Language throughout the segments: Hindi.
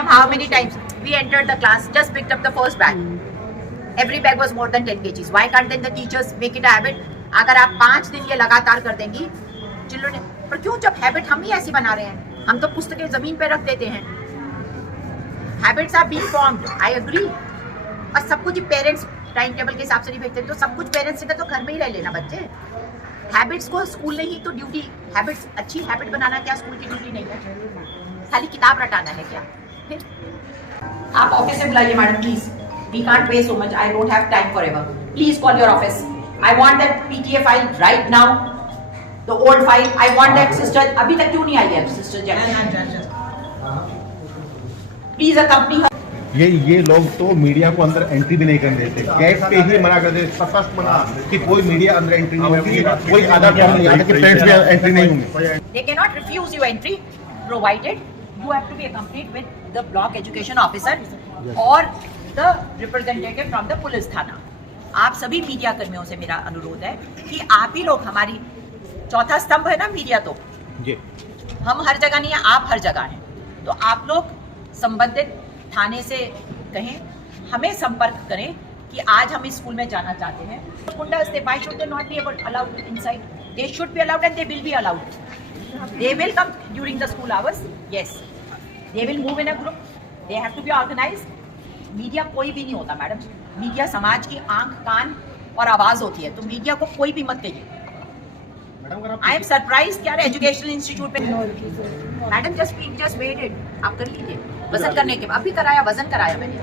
Ma'am, how many times we entered the class, just picked up the first bag. Every bag was more than 10 kgs. Why can't then the teachers make it a habit? अगर आप 5 दिन ये लगातार कर देंगी चिल्ड्रन, पर क्यों जब हैबिट हम ही ऐसी बना रहे हैं, हम तो पुस्तकें जमीन पे रख देते हैं. Habits are being formed, I agree. और सब कुछ पेरेंट्स टाइम टेबल के हिसाब से नहीं भेजते, तो सब कुछ पेरेंट्स से तो घर में ही रह लेना बच्चे. हैबिट्स को स्कूल ने ही तो ड्यूटी, हैबिट्स अच्छी हैबिट बनाना क्या स्कूल की ड्यूटी नहीं है? खाली किताब रटाना है क्या? फिर आप ऑफिस से बुलाइए madam please. We can't waste so much, I don't have time forever. Please call your office. I want that PTA file right now, the old file. I want that. Sister अभी तक क्यों नहीं आई है? Sister Jain please accompany. ये लोग तो मीडिया को अंदर एंट्री भी नहीं करने देते, गेट पे ही मना कर देते, स्पष्ट मना कि कोई मीडिया अंदर एंट्री नहीं होगी, कोई आधा फ्रेंड्स भी एंट्री नहीं होंगे. They cannot refuse you entry, provided you have to be accompanied with the block education officer or the representative from the police थाना. आप सभी मीडिया कर्मियों से मेरा अनुरोध है कि आप ही लोग, हमारी चौथा स्तंभ है ना मीडिया, तो हम हर जगह नहीं है, आप हर जगह हैं, तो आप लोग संबंधित थाने से कहें, हमें संपर्क करें कि आज हम इस स्कूल में जाना चाहते हैं. गुंडा से why should they not be allowed inside? They should be allowed and they will be allowed. They will come during the school hours. Yes, they will move in a group. They have to be organized. Media कोई भी नहीं होता मैडम. मीडिया समाज की आंख, कान और आवाज होती है, तो मीडिया को कोई भी मत कहिए. आई एम सरप्राइज क्या एजुकेशनल इंस्टीट्यूट पे मैडम जस्ट वेटेड. आप कर लीजिए वजन करने के, अभी कराया, वजन कराया मैंने.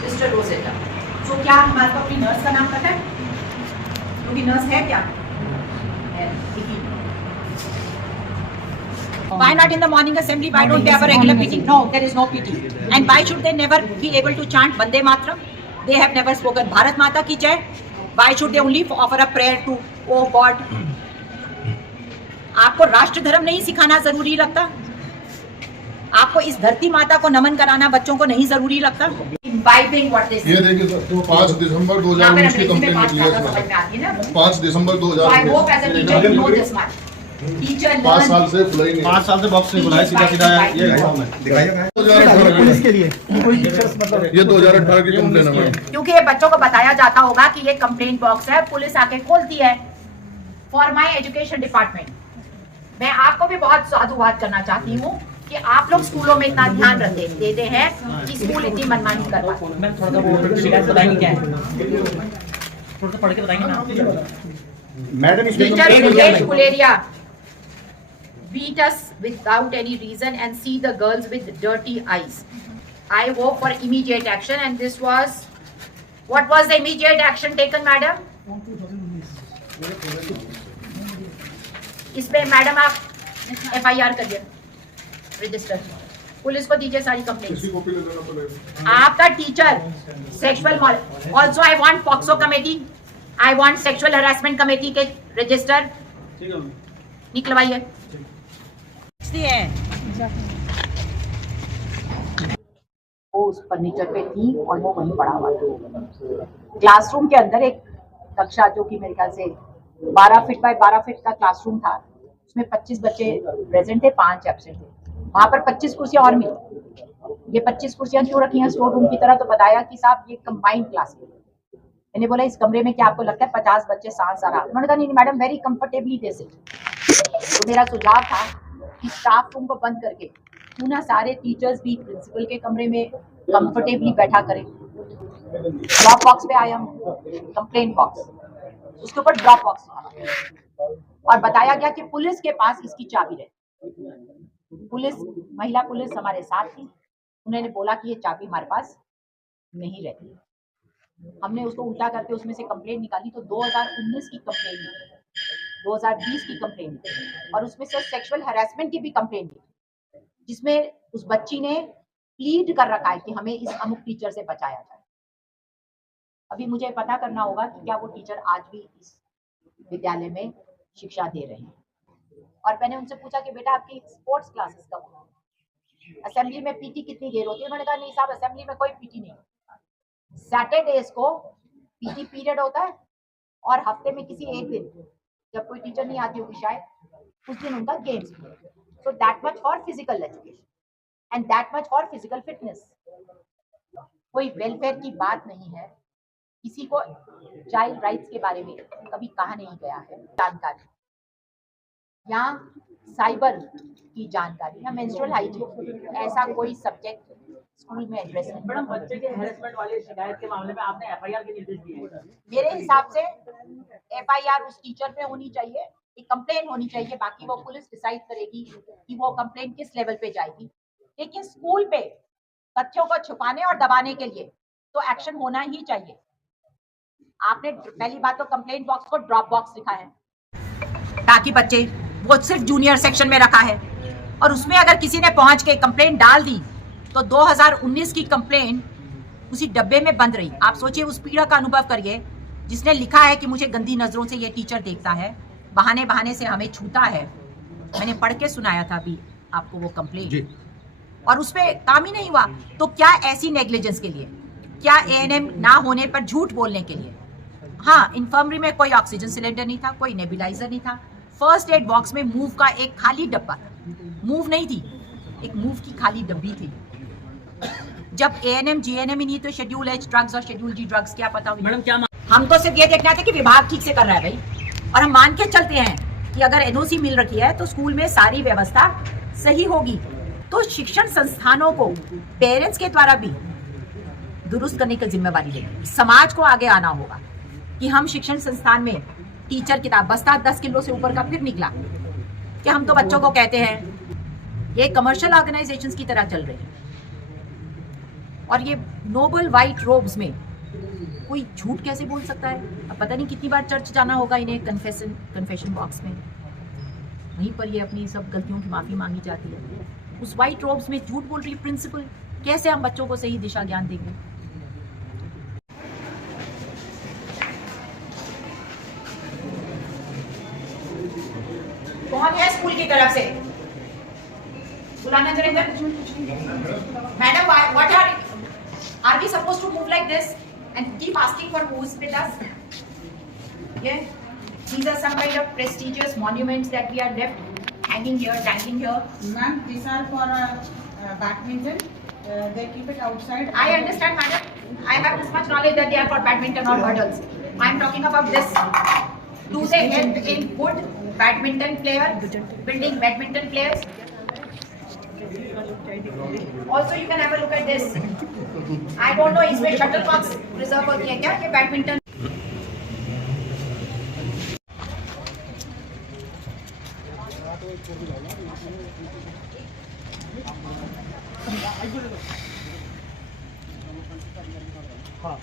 सिस्टर रोजेटा, तो क्या हमारे को अपनी नर्स का नाम पता है? क्योंकि नर्स है क्या? Why not in the morning assembly? Why don't they have a regular PT? No, there is no PT. And why should they never be able to chant Vande Mataram? They have never spoken Bharat Mata ki Jai. Why should they only offer a prayer to Oh God? आपको राष्ट्र धर्म नहीं सिखाना जरूरी लगता? आपको इस धरती माता को नमन कराना बच्चों को नहीं जरूरी लगता? Imbibing what they say. ये देखिए तो 5 दिसंबर 2019 की कंप्लेंट निकली है. 5 दिसंबर 2019. I hope as a teacher you know this much. Teacher 5 साल से खुला ही नहीं. 5 साल से बॉक्स से बुलाया, सीधा सीधा ये एग्जाम है दिखाइए पुलिस के लिए. कोई टीचर्स मतलब ये 2018 की कंप्लेंट है मैम. क्योंकि ये बच्चों को बताया जाता होगा कि ये कंप्लेंट बॉक्स है, पुलिस आके खोलती है. फॉर माय एजुकेशन डिपार्टमेंट, मैं आपको भी बहुत साधुवाद करना चाहती हूँ कि आप लोग स्कूलों में इतना ध्यान देते हैं कि स्कूल इतनी मनमानी कर पाते. मैम थोड़ा सा वो शिकायत बताएंगे क्या है, थोड़ा सा पढ़ के बताएंगे ना madam. Teacher Vijay Kuleria beat us without any reason and see the girls with dirty eyes. I hope for immediate action. And this was, what was the immediate action taken, madam? इस पे मैडम आप FIR करिए, रजिस्टर, पुलिस को दीजिए सारी कंप्लेंट. आपका teacher sexual, also I want POCSO committee, I want sexual harassment committee के रजिस्टर निकलवाइए. वो उस फर्नीचर पे थी और वो वहीं पड़ा हुआ था. क्लासरूम के अंदर एक कक्षा जो कि मेरे ख्याल से 12 फीट बाय 12 फीट का क्लासरूम था, उसमें 25 बच्चे प्रेजेंट थे, 5 एब्सेंट थे. वहां पर 25 कुर्सियां और मिली. ये 25 कुर्सियां क्यों रखी हैं स्टोर रूम की तरह? तो बताया कि साहब ये कंबाइंड क्लास है. मैंने बोला इस कमरे में क्या आपको लगता है 50 बच्चे सांस आ रहा? उन्होंने कहा नहीं madam, very comfortably they sit. तो मेरा सुझाव था कि स्टाफ रूम को बंद करके क्यों ना सारे टीचर्स भी प्रिंसिपल के कमरे में कंफर्टेबली बैठा करें. ड्रॉप बॉक्स पे आया हम, कंप्लेंट बॉक्स, उसके ऊपर ड्रॉप बॉक्स और बताया गया कि पुलिस के पास इसकी चाबी रहती. पुलिस, महिला पुलिस हमारे साथ थी, उन्होंने बोला कि ये चाबी हमारे पास नहीं रहती. हमने उसको उल्टा करके उसमें से कंप्लेंट निकाली तो 2019 की कंप्लेंट निकली, 2020 की कंप्लेंट निकली, और उसमें से सेक्सुअल हैरेसमेंट की भी कंप्लेंट निकली, जिसमें उस बच्ची ने प्लीड कर रखा है कि हमें इस अमुक टीचर से बचाया जाए. अभी मुझे पता करना होगा कि क्या वो टीचर आज भी इस विद्यालय में शिक्षा दे रहे हैं. और मैंने उनसे पूछा कि बेटा आपकी स्पोर्ट्स क्लासेस कब होंगी, असेंबली में पीटी कितनी देर होती है? उन्होंने कहा नहीं साहब, असेंबली में कोई पीटी नहीं. सैटरडेज को पीटी पीरियड होता है और हफ्ते में किसी एक दिन जब कोई टीचर नहीं आती होगी शायद, उस दिन उनका games. So that much for physical education and that much for physical fitness. कोई वेलफेयर की बात नहीं है, किसी को चाइल्ड राइट्स के बारे में कभी कहा नहीं गया है। जानकारी या साइबर की जानकारी या मेंस्ट्रुअल हाइजीन, ऐसा कोई सब्जेक्ट स्कूल में एड्रेस नहीं। मैडम, बच्चे के हैरेसमेंट वाले शिकायत के मामले में आपने एफआईआर के निर्देश दिए हैं। मेरे हिसाब से एफआईआर उस टीचर पे होनी चाहिए, एक कंप्लेन होनी चाहिए, बाकी वो पुलिस डिसाइड करेगी कि वो कंप्लेन किस लेवल पे जाएगी। लेकिन स्कूल पे तथ्यों को छुपाने और दबाने के लिए तो एक्शन होना ही चाहिए। आपने पहली बात तो कंप्लेंट बॉक्स को ड्रॉप बॉक्स लिखा है ताकि बच्चे, वो सिर्फ जूनियर सेक्शन में रखा है और उसमें अगर किसी ने पहुंच के कंप्लेंट डाल दी तो 2019 की कंप्लेंट उसी डब्बे में बंद रही। आप सोचिए, उस पीड़ा का अनुभव करिए जिसने लिखा है कि मुझे गंदी नजरों से ये टीचर देखता है, बहाने बहाने से हमें छूता है। मैंने पढ़ के सुनाया था अभी आपको वो कंप्लेंट, और उस पर काम ही नहीं हुआ। तो क्या ऐसी नेग्लिजेंस के लिए, क्या एएनएम ना होने पर झूठ बोलने के लिए? हाँ, इन्फर्मरी में कोई ऑक्सीजन सिलेंडर नहीं था, कोई नेबुलाइजर नहीं था, फर्स्ट एड बॉक्स में मूव का एक खाली डब्बा था, मूव नहीं थी, एक मूव की खाली डब्बी थी। जब एएनएम जीएनएम ही नहीं तो शेड्यूल एच ड्रग्स और शेड्यूल जी ड्रग्स क्या पता हुई? मैडम, क्या हम तो सिर्फ ये देखना था कि विभाग ठीक से कर रहा है भाई, और हम मान के चलते हैं कि अगर एनओसी मिल रखी है तो स्कूल में सारी व्यवस्था सही होगी। तो शिक्षण संस्थानों को पेरेंट्स के द्वारा भी दुरुस्त करने की जिम्मेवारी लेगी। समाज को आगे आना होगा कि हम शिक्षण संस्थान में टीचर किताब बस्ता 10 किलो से ऊपर का फिर निकला कि हम तो बच्चों को कहते हैं ये कमर्शियल ऑर्गेनाइजेशंस की तरह चल रहे हैं, और ये नोबल वाइट रोब्स में कोई झूठ कैसे बोल सकता है? अब पता नहीं कितनी बार चर्च जाना होगा इन्हें कन्फेशन बॉक्स में, वहीं पर ये अपनी सब गलतियों की माफी मांगी जाती है। उस वाइट रोब्स में झूठ बोल रही है प्रिंसिपल, कैसे हम बच्चों को सही दिशा ज्ञान देंगे? कौन है स्कूल की तरफ से? बुलाना जरा। Madam, what are we supposed to move like this and keep asking for who's with us? Yeah, these are some kind of prestigious monuments that we are left hanging here, dangling here. Ma'am, these are for badminton. They keep it outside. I understand, madam. I have this much knowledge that they are for badminton or hurdles. I am talking about this. Do they help in good badminton player, building badminton players? Also, you can have a look at this. I don't know, इसमें शटलकॉक्स रिजर्व होती है क्या ये बैडमिंटन? हाँ।